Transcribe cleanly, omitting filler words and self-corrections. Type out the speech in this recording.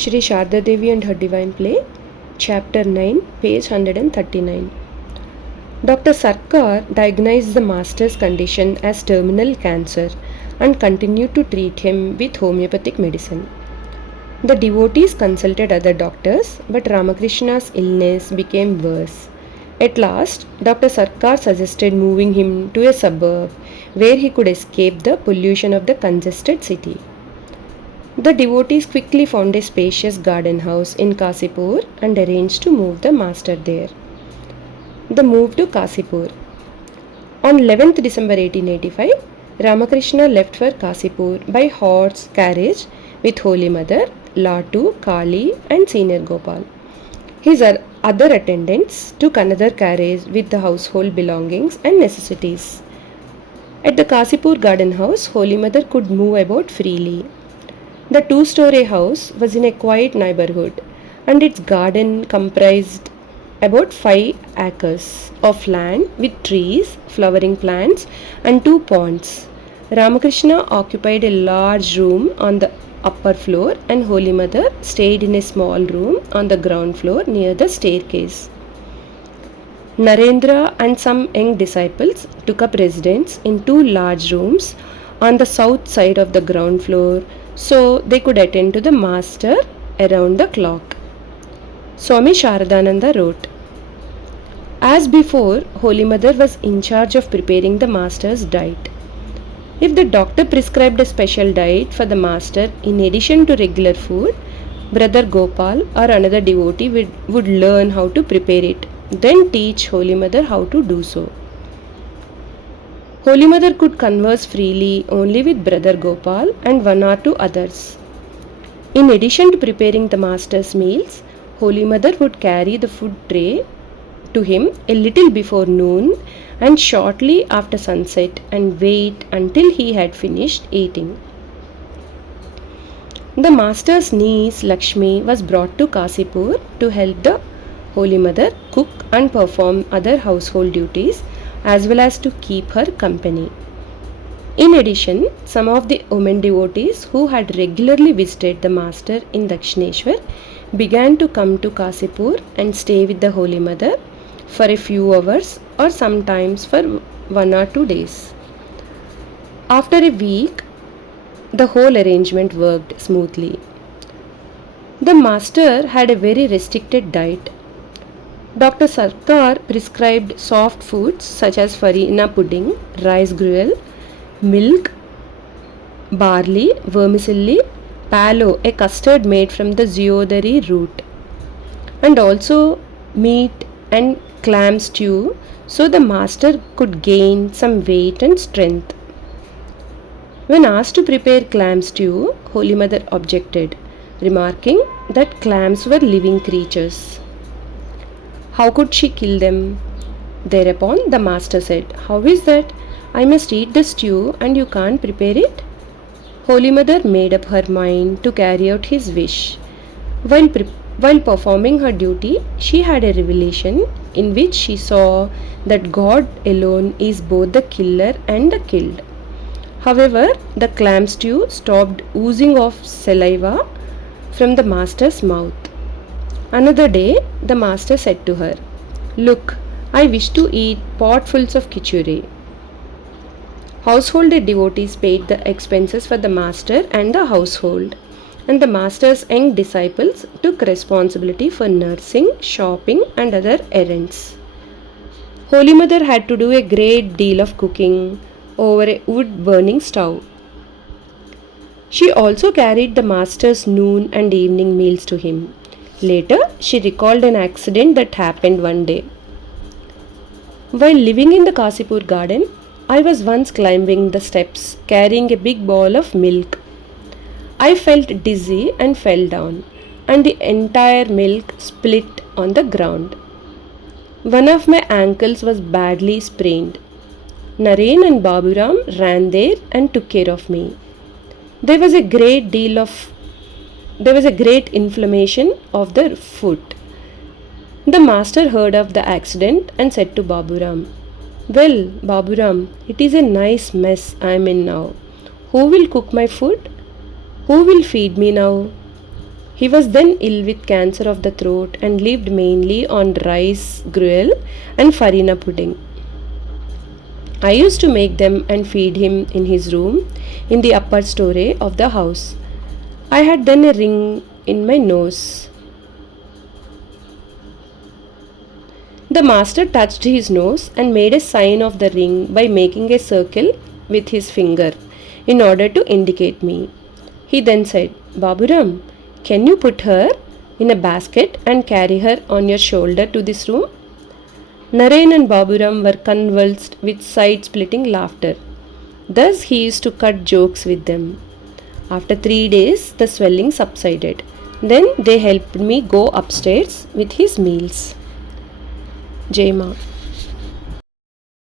Shri Sharda Devi and Her Divine Play, Chapter 9, page 139. Dr. Sarkar diagnosed the master's condition as terminal cancer and continued to treat him with homeopathic medicine. The devotees consulted other doctors, but Ramakrishna's illness became worse. At last, Dr. Sarkar suggested moving him to a suburb where he could escape the pollution of the congested city. The devotees quickly found a spacious garden house in Cossipore and arranged to move the master there. The move to Cossipore. On 11th December 1885, Ramakrishna left for Cossipore by horse carriage with Holy Mother, Latu, Kali and Senior Gopal. His other attendants took another carriage with the household belongings and necessities. At the Cossipore garden house, Holy Mother could move about freely. The two-story house was in a quiet neighborhood and its garden comprised about 5 acres of land with trees, flowering plants and 2 ponds. Ramakrishna occupied a large room on the upper floor and Holy Mother stayed in a small room on the ground floor near the staircase. Narendra and some young disciples took up residence in 2 large rooms on the south side of the ground floor so they could attend to the master around the clock. Swami Sharadananda wrote, "As before, Holy Mother was in charge of preparing the master's diet. If the doctor prescribed a special diet for the master in addition to regular food, Brother Gopal or another devotee would learn how to prepare it, then teach Holy Mother how to do so. Holy Mother could converse freely only with Brother Gopal and 1 or 2 others. In addition to preparing the master's meals, Holy Mother would carry the food tray to him a little before noon and shortly after sunset and wait until he had finished eating. The master's niece Lakshmi was brought to Cossipore to help the Holy Mother cook and perform other household duties as well as to keep her company. In addition, some of the women devotees who had regularly visited the master in Dakshineshwar began to come to Cossipore and stay with the Holy Mother for a few hours or sometimes for 1 or 2 days. After a week, the whole arrangement worked smoothly. The master had a very restricted diet. Dr. Sarkar prescribed soft foods such as farina pudding, rice gruel, milk, barley, vermicelli, palo, a custard made from the zeodari root, and also meat and clam stew so the master could gain some weight and strength. When asked to prepare clam stew, Holy Mother objected, remarking that clams were living creatures. How could she kill them? Thereupon the master said, "How is that? I must eat the stew and you can't prepare it?" Holy Mother made up her mind to carry out his wish. While performing her duty, she had a revelation in which she saw that God alone is both the killer and the killed. However, the clam stew stopped oozing off saliva from the master's mouth. Another day, the master said to her, "Look, I wish to eat potfuls of khichuri." Household devotees paid the expenses for the master and the household, and the master's young disciples took responsibility for nursing, shopping and other errands. Holy Mother had to do a great deal of cooking over a wood-burning stove. She also carried the master's noon and evening meals to him. Later, she recalled an accident that happened one day. While living in the Cossipore garden, I was once climbing the steps carrying a big bowl of milk. I felt dizzy and fell down, and the entire milk split on the ground. One of my ankles was badly sprained. Naren and Baburam ran there and took care of me. There was a great inflammation of the foot. The master heard of the accident and said to Baburam, "Well, Baburam, it is a nice mess I am in now. Who will cook my food? Who will feed me now?" He was then ill with cancer of the throat and lived mainly on rice gruel and farina pudding. I used to make them and feed him in his room in the upper story of the house. I had then a ring in my nose. The master touched his nose and made a sign of the ring by making a circle with his finger in order to indicate me. He then said, Baburam, can you put her in a basket and carry her on your shoulder to this room? Naren and Baburam were convulsed with side-splitting laughter. Thus he used to cut jokes with them. After 3 days, the swelling subsided. Then they helped me go upstairs with his meals. Jema.